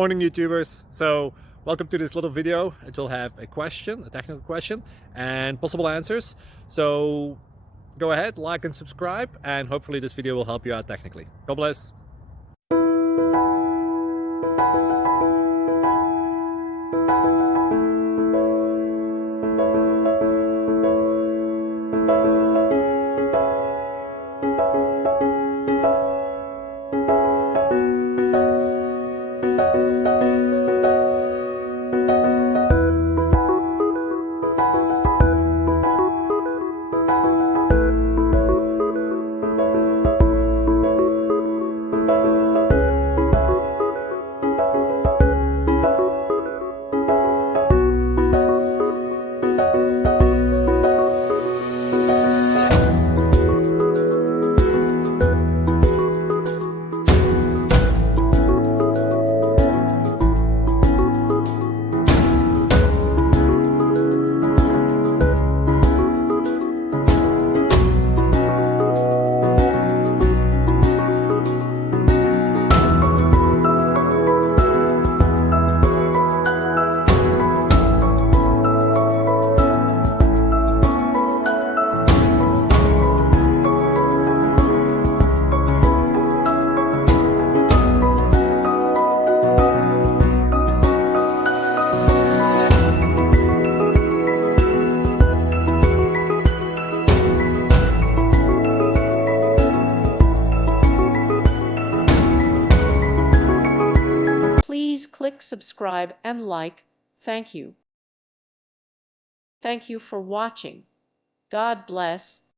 Morning YouTubers. So welcome to this little video. It will have a question, a technical question, and possible answers. So go ahead, like and subscribe, and hopefully this video will help you out technically. God bless. Please click subscribe and like. Thank you. Thank you for watching. God bless.